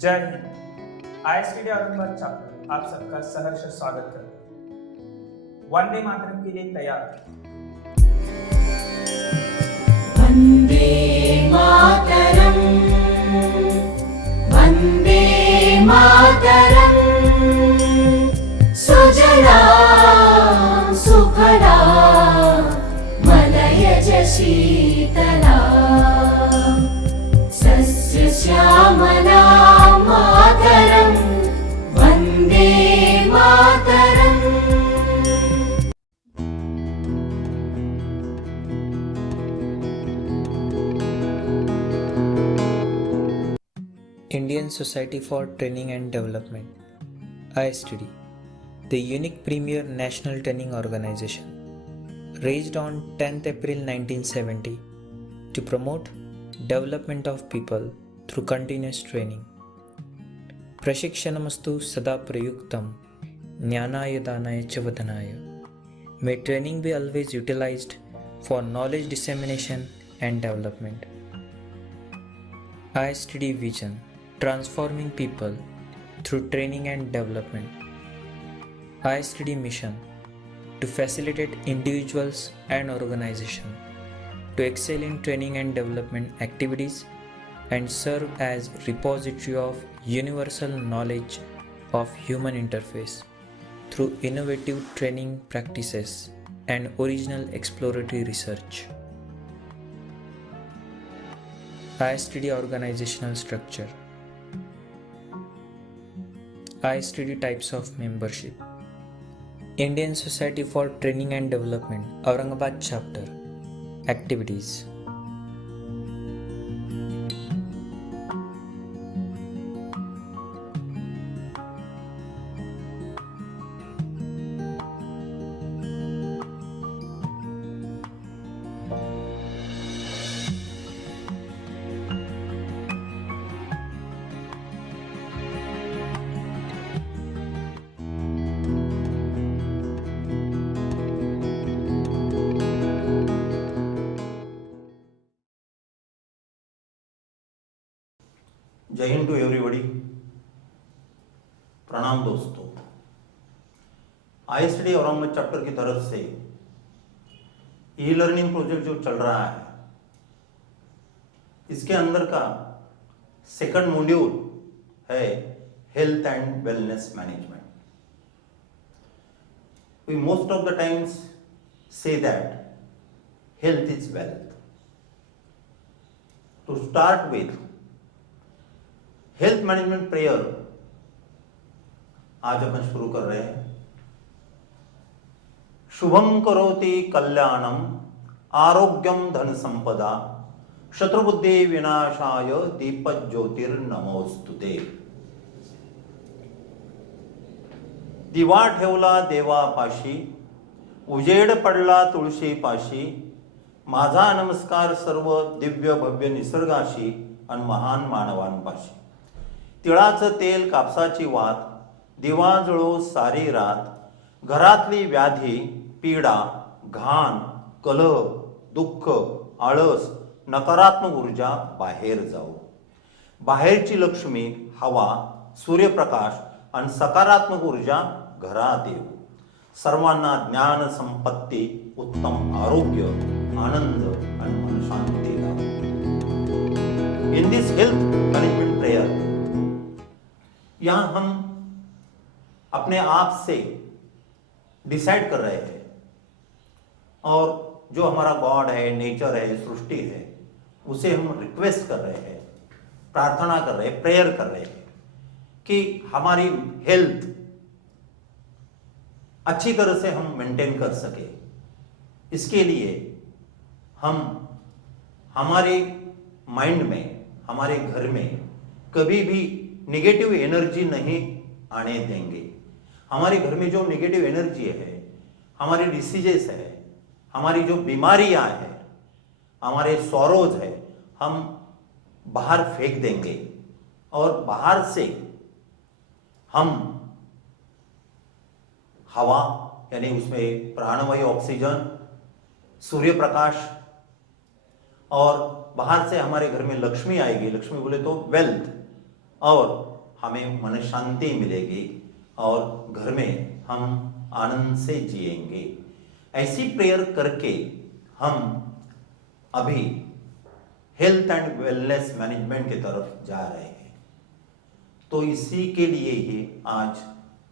जय हिंद। आईएसटीडी औरंगाबाद चैप्टर आप सबका सहर्ष स्वागत करता है। वंदे मातरम के लिए तैयार। वन्दे मातरम् वन्दे मातरम् सुजला सुफला मलयज शीतला सस्यश्यामला मातरम् Vande Mataram. Indian Society for Training and Development ISTD, the unique premier national training organization, raised on 10th April 1970 to promote development of people through continuous training. Prashikshanamastu sada prayuktam jnanaya danaya cha vadanaya. May training be always utilized for knowledge dissemination and development. ISTD vision: transforming people through training and development. ISTD mission: to facilitate individuals and organizations to excel in training and development activities and serve as repository of universal knowledge of human interface through innovative training practices and original exploratory research. ISTD organizational structure. ISTD types of membership. Indian Society for Training and Development, Aurangabad Chapter. Activities. जय Hind to everybody. प्रणाम दोस्तों। आईएसटीडी Aurangabad chapter की तरफ से e learning project जो चल रहा है, इसके अंदर का सेकंड मॉड्यूल है health and wellness management. We most of the times say that health is wealth. To start with health management prayer आज अपन शुरू कर रहे हैं। शुभं करोति कल्याणम आरोग्यम धन संपदा शत्रुबुद्धि विनाशाय दीपज्योतिर्नमोस्तुते। दिवा ठेवला देवापाशी उजेड पडला तुळशी पाशी माझा नमस्कार सर्व दिव्य भव्य निसर्गाशी आणि महान मानवांपाशी। तिळाचं तेल कापसाची वात दिवा जळो सारी रात घरातली व्याधी पीडा घाण कलह दुःख आळस नकारात्मक ऊर्जा बाहेर जाओ। बाहेरची लक्ष्मी हवा सूर्यप्रकाश आणि सकारात्मक ऊर्जा घरात येऊ। सर्वांना ज्ञान संपत्ती उत्तम आरोग्य आनंद आणि मनशांती लाभो। In this health management prayer यहाँ हम अपने आप से डिसाइड कर रहे हैं और जो हमारा गॉड है, नेचर है, सृष्टि है, उसे हम रिक्वेस्ट कर रहे हैं, प्रार्थना कर रहे हैं, प्रेयर कर रहे हैं कि हमारी हेल्थ अच्छी तरह से हम मेंटेन कर सके। इसके लिए हम हमारे माइंड में, हमारे घर में कभी भी नेगेटिव एनर्जी नहीं आने देंगे। हमारे घर में जो नेगेटिव एनर्जी है, हमारी डिसीजेस है, हमारी जो बीमारियां हैं, हमारे सॉरोज है, हम बाहर फेंक देंगे और बाहर से हम हवा यानी उसमें प्राणवायु ऑक्सीजन सूर्य प्रकाश और बाहर से हमारे घर में लक्ष्मी आएगी। लक्ष्मी बोले तो वेल्थ, और हमें मन शांति मिलेगी और घर में हम आनंद से जिएंगे। ऐसी प्रेयर करके हम अभी हेल्थ एंड वेलनेस मैनेजमेंट की तरफ जा रहे हैं। तो इसी के लिए ही आज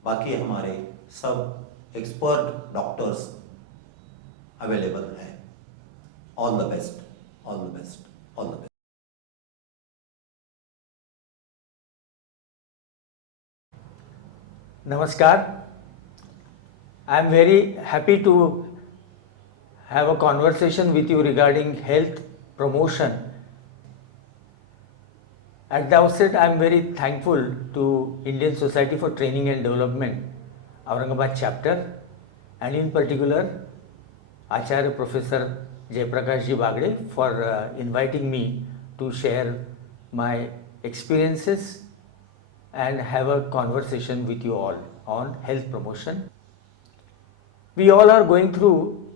बाकी हमारे सब एक्सपर्ट डॉक्टर्स अवेलेबल हैं। All the best, all the best, all the best. Namaskar. I am very happy to have a conversation with you regarding health promotion. At the outset, I am very thankful to Indian Society for Training and Development, Aurangabad chapter, and in particular Acharya Professor Jayaprakash Ji Bagde for inviting me to share my experiences and have a conversation with you all on health promotion. We all are going through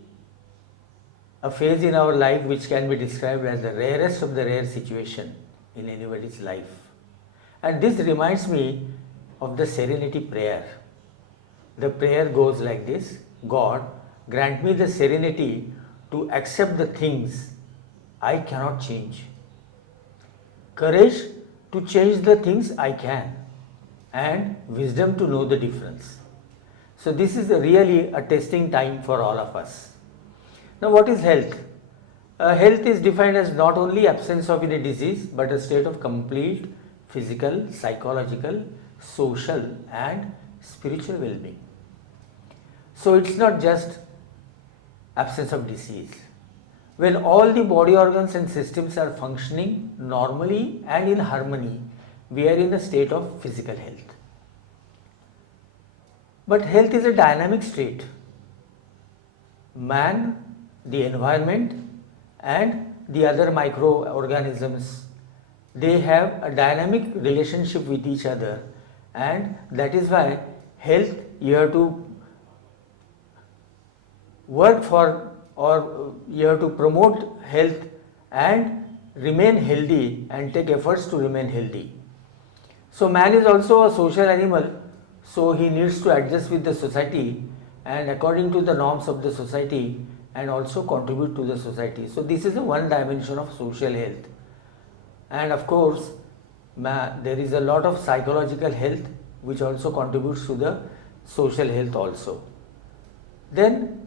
a phase in our life which can be described as the rarest of the rare situation in anybody's life. And this reminds me of the serenity prayer. The prayer goes like this: God, grant me the serenity to accept the things I cannot change, courage to change the things I can, and wisdom to know the difference. So this is really a testing time for all of us. Now, what is health? Health is defined as not only absence of any disease but a state of complete physical, psychological, social and spiritual well-being. So it's not just absence of disease. When all the body organs and systems are functioning normally and in harmony, we are in a state of physical health. But health is a dynamic state. Man, the environment and the other microorganisms, they have a dynamic relationship with each other, and that is why health, you have to work for, or you have to promote health and remain healthy and take efforts to remain healthy. So man is also a social animal, so he needs to adjust with the society and according to the norms of the society and also contribute to the society. So this is the one dimension of social health. And of course, there is a lot of psychological health which also contributes to the social health also. Then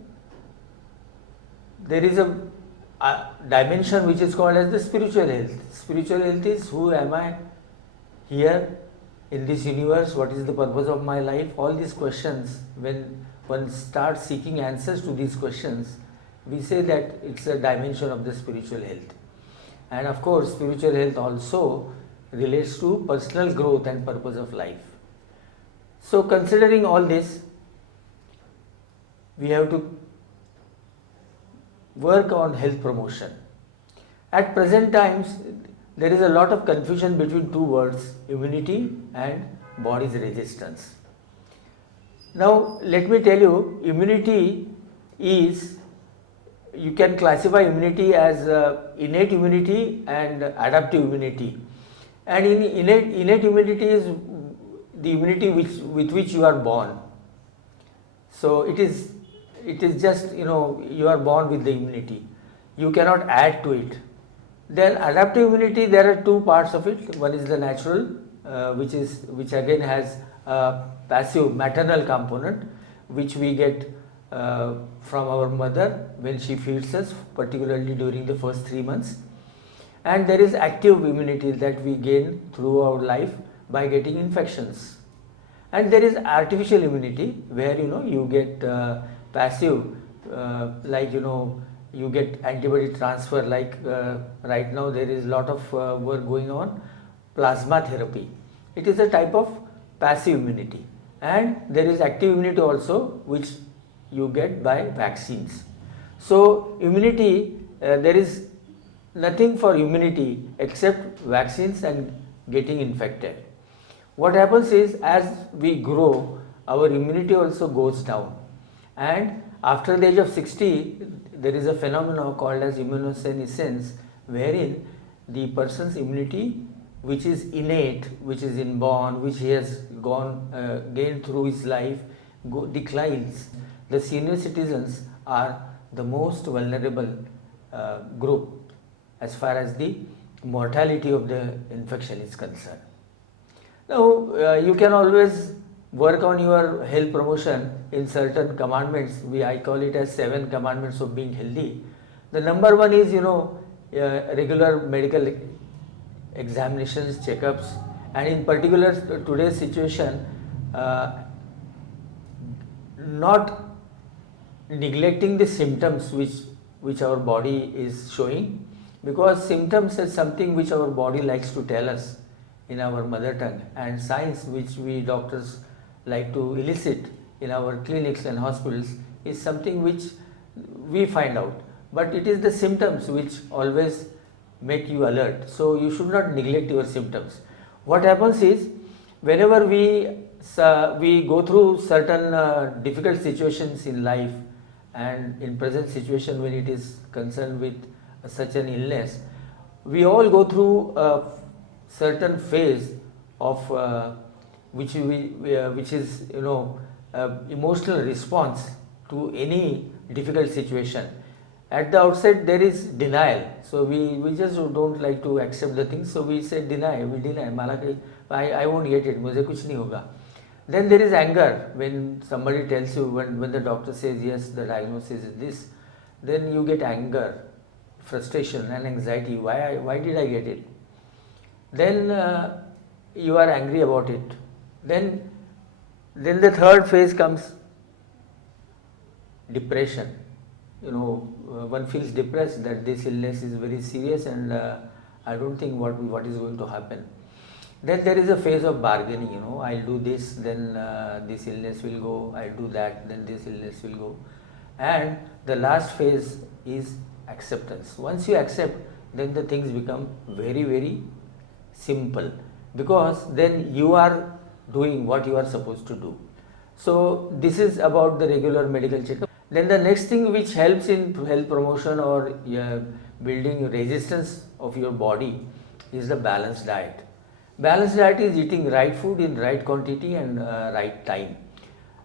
there is a dimension which is called as the spiritual health. Spiritual health is who am I here in this universe, what is the purpose of my life? All these questions, when one starts seeking answers to these questions, we say that it's a dimension of the spiritual health. And of course, spiritual health also relates to personal growth and purpose of life. So considering all this, we have to work on health promotion. At present times, there is a lot of confusion between two words, immunity and body's resistance. Now, let me tell you, immunity is, you can classify immunity as innate immunity and adaptive immunity. And in innate immunity is the immunity with which you are born. So it is just, you are born with the immunity. You cannot add to it. Then adaptive immunity, there are two parts of it. One is the natural, which again has a passive maternal component, which we get from our mother when she feeds us, particularly during the first 3 months. And there is active immunity that we gain through our life by getting infections. And there is artificial immunity where you get passive, like you get antibody transfer, like right now there is a lot of work going on, plasma therapy. It is a type of passive immunity. And there is active immunity also, which you get by vaccines. So immunity, there is nothing for immunity except vaccines and getting infected. What happens is, as we grow, our immunity also goes down, and after the age of 60, there is a phenomenon called as immunosenescence, wherein the person's immunity which is innate, which is inborn, which he has gained through his life, declines, the senior citizens are the most vulnerable group as far as the mortality of the infection is concerned. Now, you can always work on your health promotion in certain commandments. I call it as 7 commandments of being healthy. The number 1 is, regular medical examinations, checkups, and in particular today's situation, not neglecting the symptoms which our body is showing, because symptoms is something which our body likes to tell us in our mother tongue, and science which we doctors like to elicit in our clinics and hospitals is something which we find out, but it is the symptoms which always make you alert. So you should not neglect your symptoms. What happens is, whenever we go through certain difficult situations in life, and in present situation when it is concerned with such an illness, we all go through a certain phase of which is emotional response to any difficult situation. At the outset there is denial, so we just don't like to accept the things, so we say deny, I won't get it, मुझे कुछ नहीं होगा. Then there is anger when somebody tells you, when the doctor says yes, the diagnosis is this, then you get anger, frustration and anxiety. Why did I get it? Then you are angry about it. Then the third phase comes, depression. One feels depressed that this illness is very serious and I don't think what is going to happen. Then there is a phase of bargaining, I'll do this, then this illness will go, I'll do that, then this illness will go. And the last phase is acceptance. Once you accept, then the things become very, very simple, because then you are doing what you are supposed to do. So this is about the regular medical checkup. Then the next thing which helps in health promotion or building resistance of your body is the balanced diet. Balanced diet is eating right food in right quantity and right time.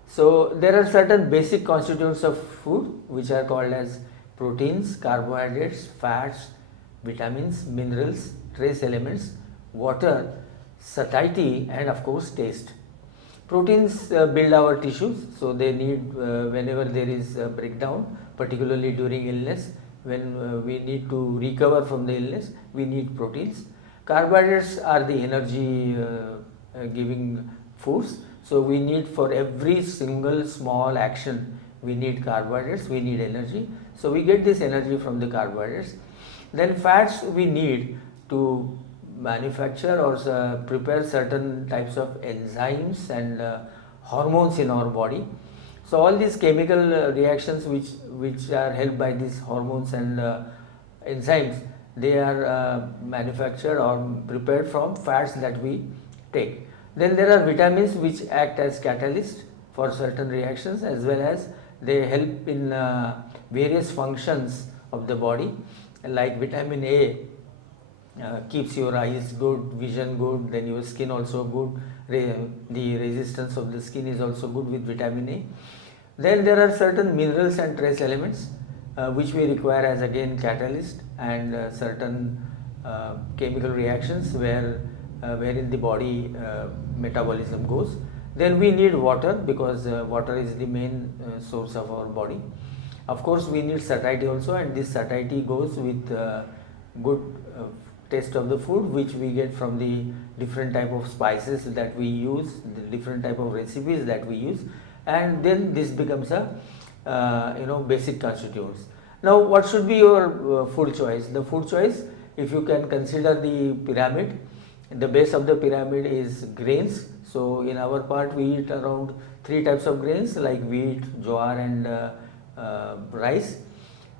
So there are certain basic constituents of food which are called as proteins, carbohydrates, fats, vitamins, minerals, trace elements, water, satiety and of course taste. Proteins build our tissues, so they need whenever there is a breakdown, particularly during illness, when we need to recover from the illness, we need proteins. Carbohydrates are the energy giving foods, so we need for every single small action, we need carbohydrates, we need energy, so we get this energy from the carbohydrates. Then fats we need to manufacture or prepare certain types of enzymes and hormones in our body. So all these chemical reactions which are helped by these hormones and enzymes, they are manufactured or prepared from fats that we take. Then there are vitamins which act as catalysts for certain reactions, as well as they help in various functions of the body, like vitamin A keeps your eyes good, vision good, then your skin also good, the resistance of the skin is also good with vitamin A. Then there are certain minerals and trace elements which we require as again catalyst and certain chemical reactions wherein the body metabolism goes. Then we need water, because water is the main source of our body. Of course we need satiety also, and this satiety goes with good taste of the food which we get from the different type of spices that we use, the different type of recipes that we use, and then this becomes a basic constituents. Now what should be your food choice? The food choice, if you can consider the pyramid, the base of the pyramid is grains. So in our part we eat around 3 types of grains like wheat, jowar and rice.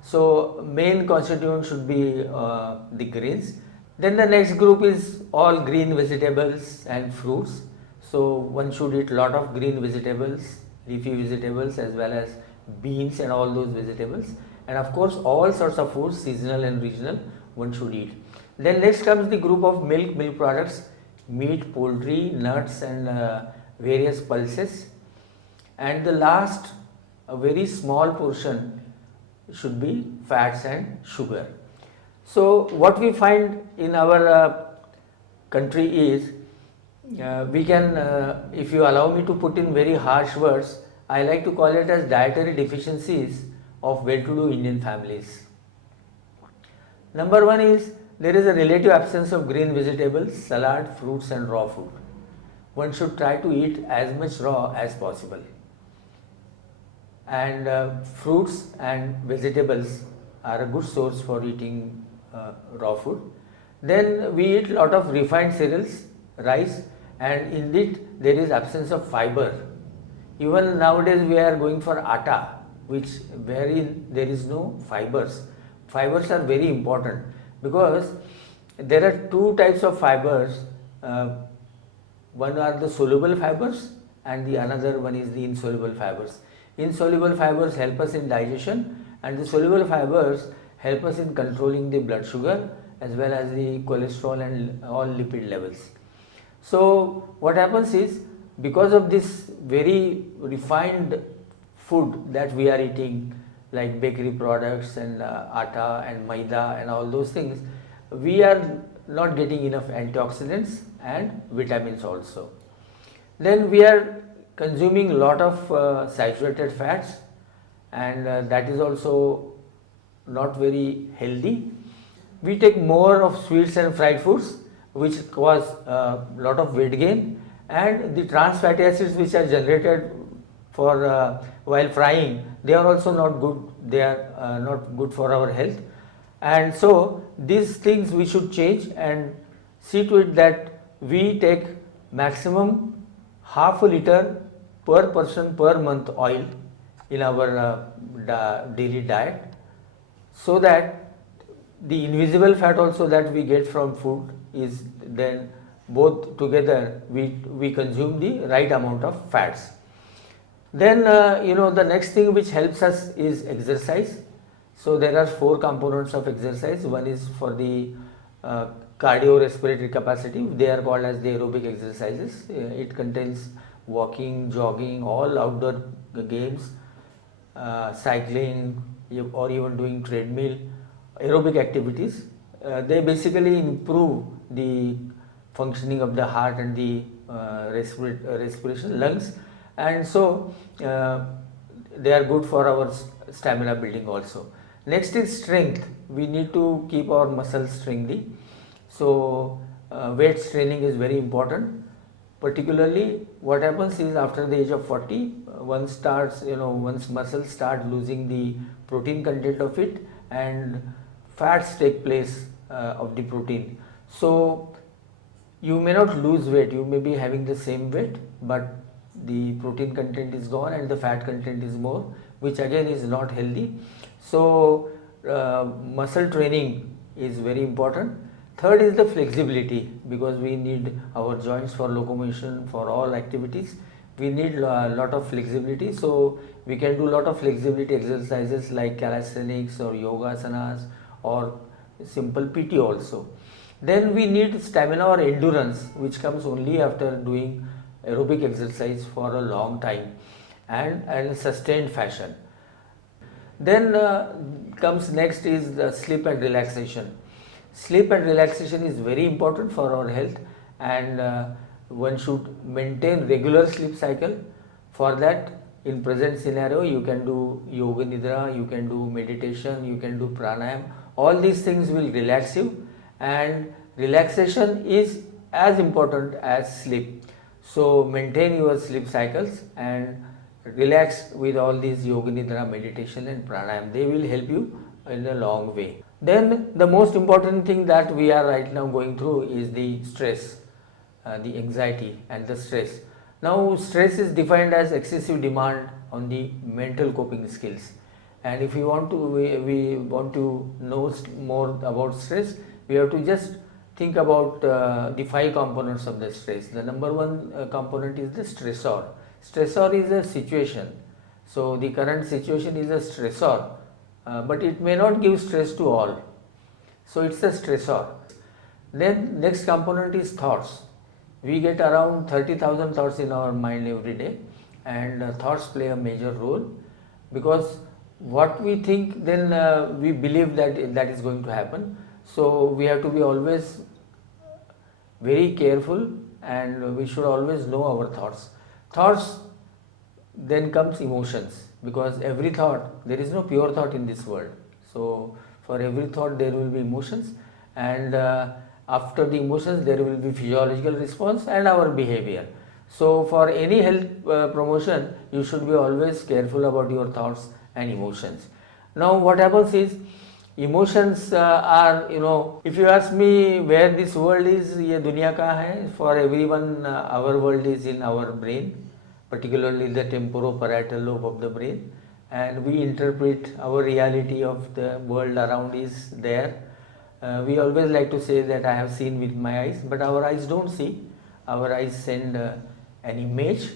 So main constituent should be the grains. Then the next group is all green vegetables and fruits. So one should eat lot of green vegetables, leafy vegetables, as well as beans and all those vegetables. And of course all sorts of foods, seasonal and regional, one should eat. Then next comes the group of milk products, meat, poultry, nuts and various pulses. And the last, a very small portion should be fats and sugar. So what we find in our country is, we can, if you allow me to put in very harsh words, I like to call it as dietary deficiencies of well-to-do Indian families. Number one is, there is a relative absence of green vegetables, salad, fruits and raw food. One should try to eat as much raw as possible. And fruits and vegetables are a good source for eating raw food. Then we eat lot of refined cereals, rice, and in it there is absence of fiber. Even nowadays we are going for atta, wherein there is no fibers. Fibers are very important because there are two types of fibers. One are the soluble fibers and the another one is the insoluble fibers. Insoluble fibers help us in digestion and the soluble fibers help us in controlling the blood sugar as well as the cholesterol and all lipid levels. So what happens is, because of this very refined food that we are eating, like bakery products and atta and maida and all those things, we are not getting enough antioxidants and vitamins also. Then we are consuming a lot of saturated fats, and that is also not very healthy. We take more of sweets and fried foods, which cause a lot of weight gain, and the trans fatty acids which are generated for while frying, they are also not good. They are not good for our health, and so these things we should change and see to it that we take maximum half a liter per person per month oil in our daily diet, so that the invisible fat also that we get from food is then both together we consume the right amount of fats. Then the next thing which helps us is exercise. So there are 4 components of exercise. One is for the cardiorespiratory capacity. They are called as the aerobic exercises. It contains walking, jogging, all outdoor games, cycling or even doing treadmill, aerobic activities. They basically improve the functioning of the heart and the respiration, lungs, and so they are good for our stamina building also. Next is strength. We need to keep our muscles strengthy. So weight training is very important. Particularly what happens is, after the age of 40, one's muscles start losing the protein content of it and fats take place of the protein. So you may not lose weight, you may be having the same weight, but the protein content is gone and the fat content is more, which again is not healthy. So muscle training is very important. Third is the flexibility, because we need our joints for locomotion, for all activities. We need a lot of flexibility, so we can do a lot of flexibility exercises like calisthenics or yoga asanas or simple PT also. Then we need stamina or endurance, which comes only after doing aerobic exercise for a long time and in a sustained fashion. Then comes next is the sleep and relaxation. Sleep and relaxation is very important for our health, and one should maintain regular sleep cycle. For that, in present scenario, you can do yoga nidra, you can do meditation, you can do pranayam. All these things will relax you, and relaxation is as important as sleep. So maintain your sleep cycles and relax with all these yoga nidra, meditation and pranayam. They will help you in a long way. Then the most important thing that we are right now going through is the stress, the anxiety and the stress. Now stress is defined as excessive demand on the mental coping skills, and if you want to we want to know more about stress, we have to just think about the 5 components of the stress. The number 1 component is the stressor. Stressor is a situation. So the current situation is a stressor, but it may not give stress to all. So it's a stressor. Then next component is thoughts. We get around 30,000 thoughts in our mind every day, and thoughts play a major role, because what we think, then we believe that that is going to happen. So we have to be always very careful, and we should always know our thoughts. Thoughts, then comes emotions, because every thought, there is no pure thought in this world. So for every thought there will be emotions, and after the emotions there will be physiological response and our behavior. So for any health promotion, you should be always careful about your thoughts and emotions. Now what happens is, emotions are, if you ask me where this world is, ye duniya kahan hai, for everyone our world is in our brain, particularly the temporoparietal lobe of the brain, and we interpret our reality of the world around is there. We always like to say that I have seen with my eyes, but our eyes don't see. Our eyes send an image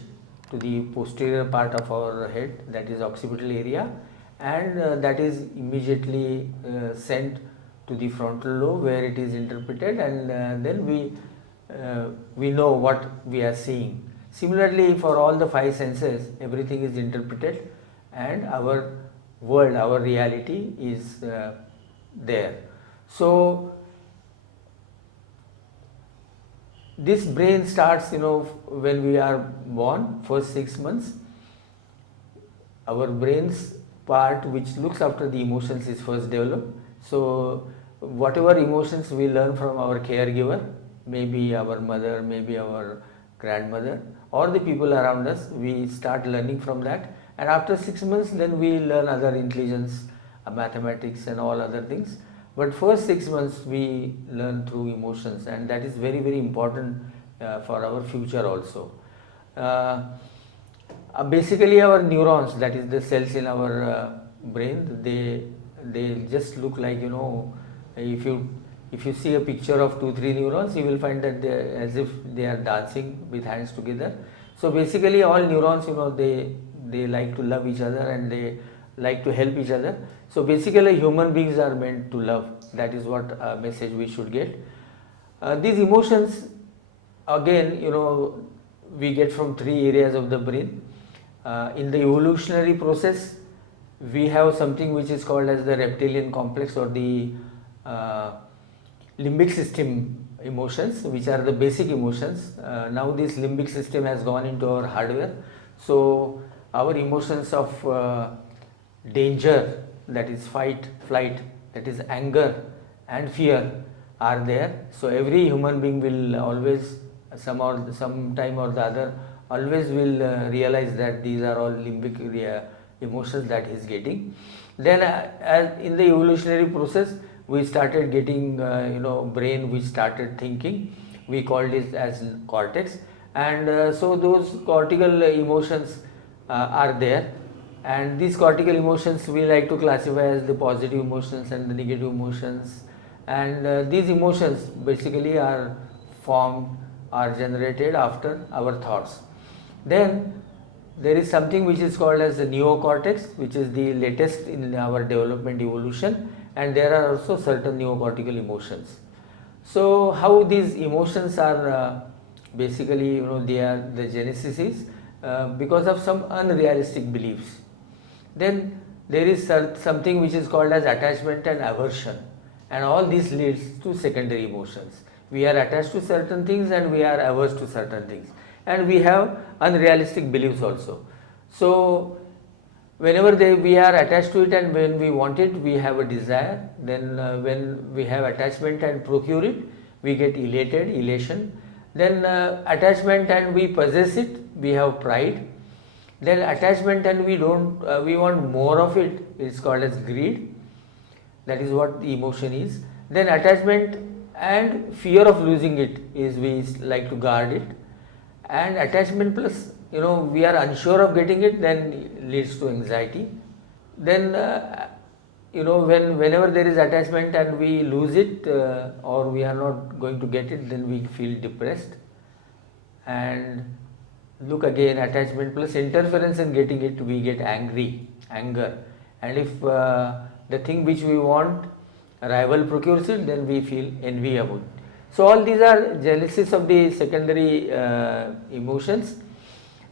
to the posterior part of our head, that is occipital area, and that is immediately sent to the frontal lobe, where it is interpreted, and then we know what we are seeing. Similarly, for all the five senses, everything is interpreted, and our world, our reality is there. So this brain starts, when we are born, first 6 months, our brain's part which looks after the emotions is first developed. So whatever emotions we learn from our caregiver, maybe our mother, maybe our grandmother, or the people around us, we start learning from that, and after 6 months then we learn other intelligence, mathematics and all other things. But first 6 months we learn through emotions, and that is very, very important for our future also. Basically our neurons, that is the cells in our brain, they just look like, if you see a picture of 2-3 neurons, you will find that they as if they are dancing with hands together. So basically all neurons, they like to love each other, and they like to help each other. So basically human beings are meant to love. That is what message we should get. These emotions, again, we get from 3 areas of the brain. In the evolutionary process, we have something which is called as the reptilian complex, or the limbic system emotions, which are the basic emotions. Now this limbic system has gone into our hardware. So our emotions of danger, that is fight, flight, that is anger and fear, are there. So every human being will always, some time or the other, always will realize that these are all limbic emotions that he is getting. Then as in the evolutionary process, we started getting brain which started thinking. We called it as cortex, and so those cortical emotions are there. And these cortical emotions we like to classify as the positive emotions and the negative emotions, and these emotions basically are formed, are generated after our thoughts. Then there is something which is called as the neocortex, which is the latest in our development evolution, and there are also certain neocortical emotions. So how these emotions are basically, they are the genesis is because of some unrealistic beliefs. Then there is something which is called as attachment and aversion, and all this leads to secondary emotions. We are attached to certain things and we are averse to certain things, and we have unrealistic beliefs also. So whenever we are attached to it, and when we want it, we have a desire. Then when we have attachment and procure it, we get elation. Then attachment and we possess it, we have pride. Then attachment and we want more of it, it's called as greed. That is what the emotion is. Then attachment and fear of losing it is, we like to guard it. And attachment plus, we are unsure of getting it, then leads to anxiety. Then whenever there is attachment and we lose it, or we are not going to get it, then we feel depressed. And look again, attachment plus interference in getting it, we get anger. And if the thing which we want rival procures it, then we feel envy about it. So all these are genesis of the secondary emotions,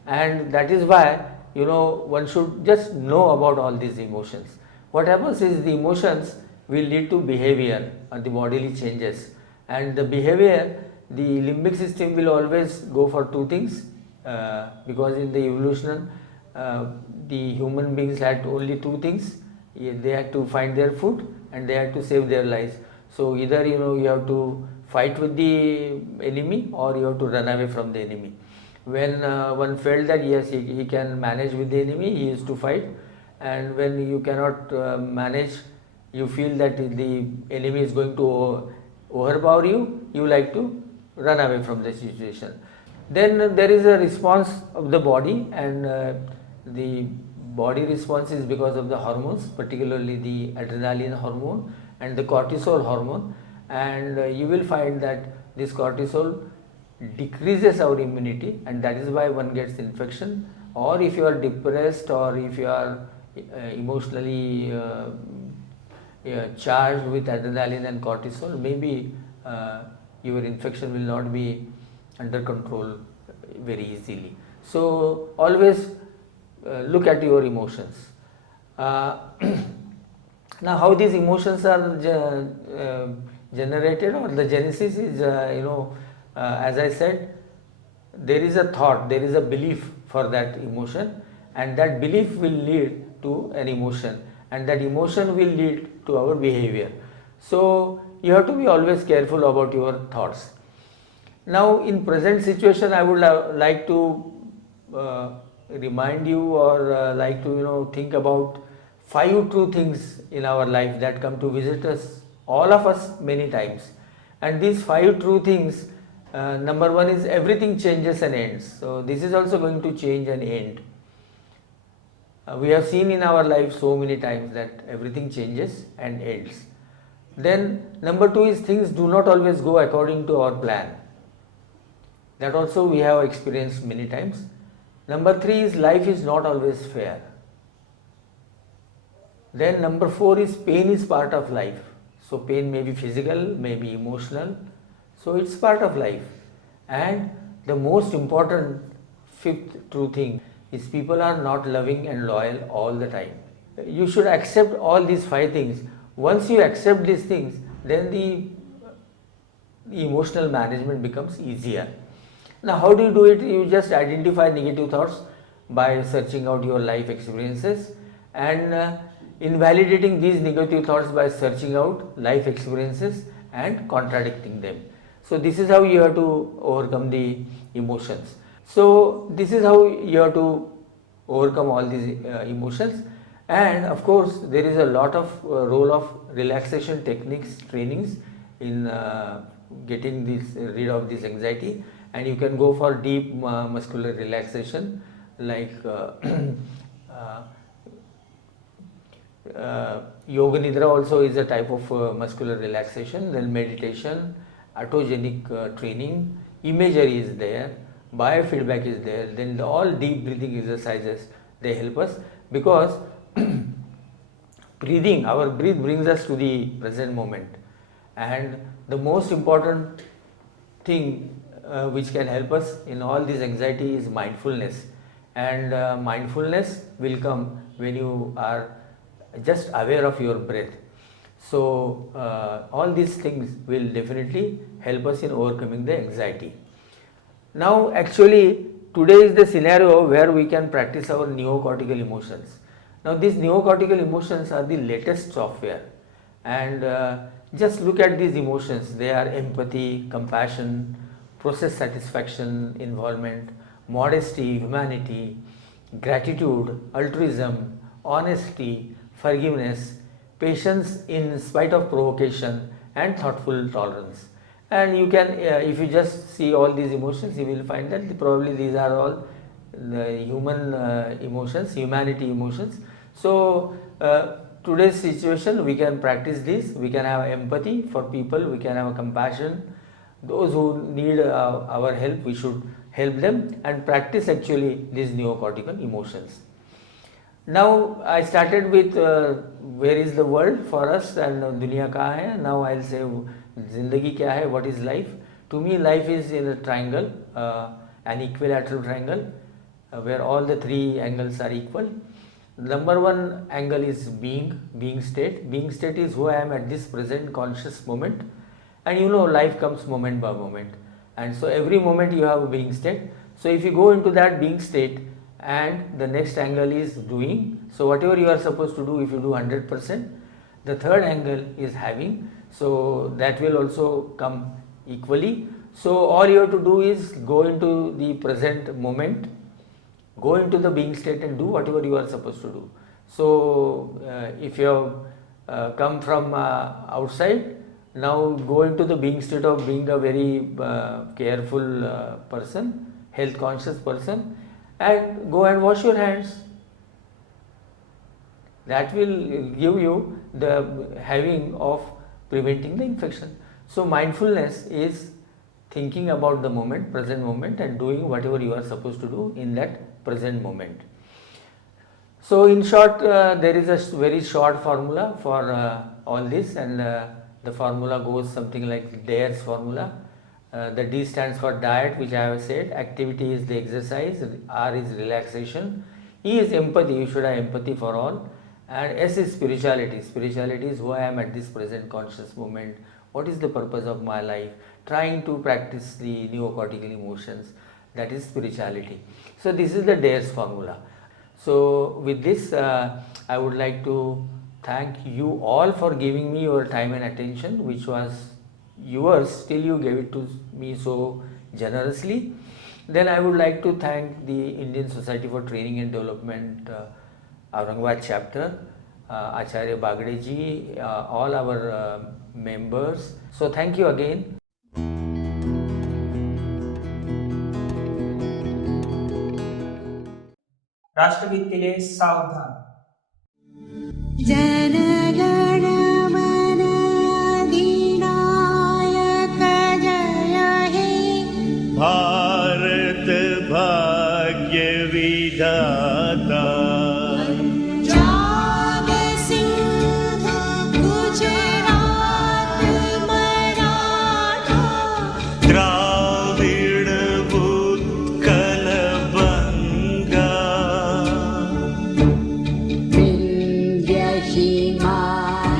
and that is why one should just know about all these emotions. What happens is the emotions will lead to behavior or the bodily changes, and the behavior, the limbic system will always go for two things, because in the evolution the human beings had only two things. They had to find their food and they had to save their lives. So either you have to fight with the enemy or you have to run away from the enemy. When one felt that yes, he can manage with the enemy, he used to fight, and when you cannot manage, you feel that the enemy is going to overpower you, you like to run away from the situation. Then there is a response of the body, and the body response is because of the hormones, particularly the adrenaline hormone and the cortisol hormone, and you will find that this cortisol decreases our immunity, and that is why one gets infection. Or if you are depressed or if you are emotionally charged with adrenaline and cortisol, maybe your infection will not be under control very easily. So always look at your emotions. Now how these emotions are generated, or the genesis is as I said, there is a thought, there is a belief for that emotion, and that belief will lead to an emotion, and that emotion will lead to our behavior. So you have to be always careful about your thoughts. Now in present situation, I would like to remind you, or like to think about 5 true things in our life that come to visit us, all of us, many times. And these 5 true things, number 1 is everything changes and ends. So this is also going to change and end. We have seen in our life so many times that everything changes and ends. Then number 2 is things do not always go according to our plan. That also we have experienced many times. Number 3 is life is not always fair. Then number 4 is pain is part of life. So pain may be physical, may be emotional. So it's part of life. And the most important 5th true thing is people are not loving and loyal all the time. You should accept all these 5 things. Once you accept these things, then the emotional management becomes easier. Now how do you do it? You just identify negative thoughts by searching out your life experiences, and invalidating these negative thoughts by searching out life experiences and contradicting them. So this is how you have to overcome the emotions. So this is how you have to overcome all these emotions. And of course there is a lot of role of relaxation techniques, trainings in getting rid of this anxiety. And you can go for deep muscular relaxation, like Yoga Nidra also is a type of muscular relaxation. Then meditation, autogenic training, imagery is there, biofeedback is there. Then all deep breathing exercises, they help us, because breathing, our breath brings us to the present moment. And the most important thing which can help us in all this anxiety is mindfulness. And mindfulness will come when you are just aware of your breath. So all these things will definitely help us in overcoming the anxiety. Now actually today is the scenario where we can practice our neocortical emotions. Now these neocortical emotions are the latest software, and just look at these emotions. They are empathy, compassion, process satisfaction, involvement, modesty, humanity, gratitude, altruism, honesty, forgiveness, patience in spite of provocation, and thoughtful tolerance. And you can, if you just see all these emotions, you will find that probably these are all the human emotions, humanity emotions. So today's situation, we can practice this. We can have empathy for people, we can have compassion. Those who need our help, we should help them and practice actually these neocortical emotions. Now I started with where is the world for us and दुनिया कहाँ है. Now I'll say जिंदगी क्या है, what is life. To me life is in a triangle, an equilateral triangle where all the three angles are equal. Number one angle is being state. Being state is who I am at this present conscious moment, and you know life comes moment by moment, and so every moment you have a being state. So if you go into that being state, and the next angle is doing, so whatever you are supposed to do, if you do 100%, the third angle is having, so that will also come equally. So all you have to do is go into the present moment, go into the being state and do whatever you are supposed to do. So if you have come from outside, now go into the being state of being a very careful person, health conscious person, and go and wash your hands. That will give you the having of preventing the infection. So mindfulness is thinking about the moment, present moment, and doing whatever you are supposed to do in that present moment. So in short, there is a very short formula for all this, and the formula goes something like DARE's formula. The D stands for diet, which I have said. Activity is the exercise. R is relaxation. E is empathy. You should have empathy for all. And S is spirituality. Spirituality is who I am at this present conscious moment. What is the purpose of my life? Trying to practice the neocortical emotions. That is spirituality. So this is the DARE's formula. So with this, I would like to thank you all for giving me your time and attention, which was yours, still you gave it to me so generously. Then I would like to thank the Indian Society for Training and Development Aurangabad chapter, Acharya Bagde ji, all our members. So thank you again. राष्ट्रगीत के लिए सावधान. जनगण मन अधिनायक जय हे भारत भाग्य विधाता पंजाब सिंध गुजरात मराठा द्राविड उत्कल बंगा विंध्य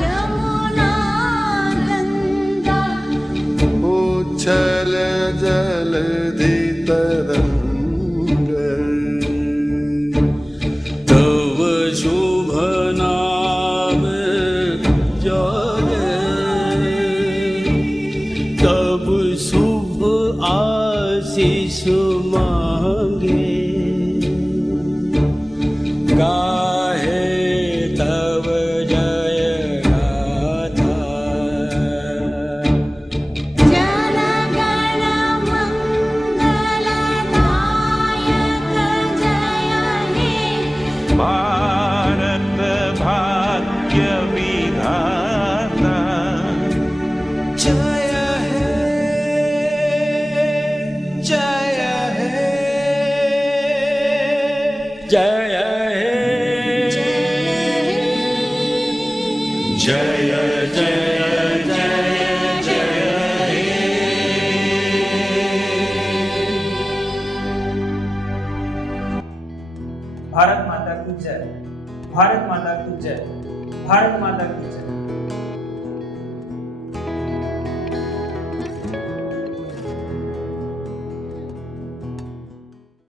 यमुना गंगा उच्छल जलधि तरंग तव शुभ नाम जागे तब शुभ आशीष मांगे गाहे तव जय गाथा जनगण मंगलदायक जय हे भारत भाग्य विधाता जय हे जय हे जय हे जय जय जय जय हे भारत माता की जय. भारत माता की जय. भारत माता की जय.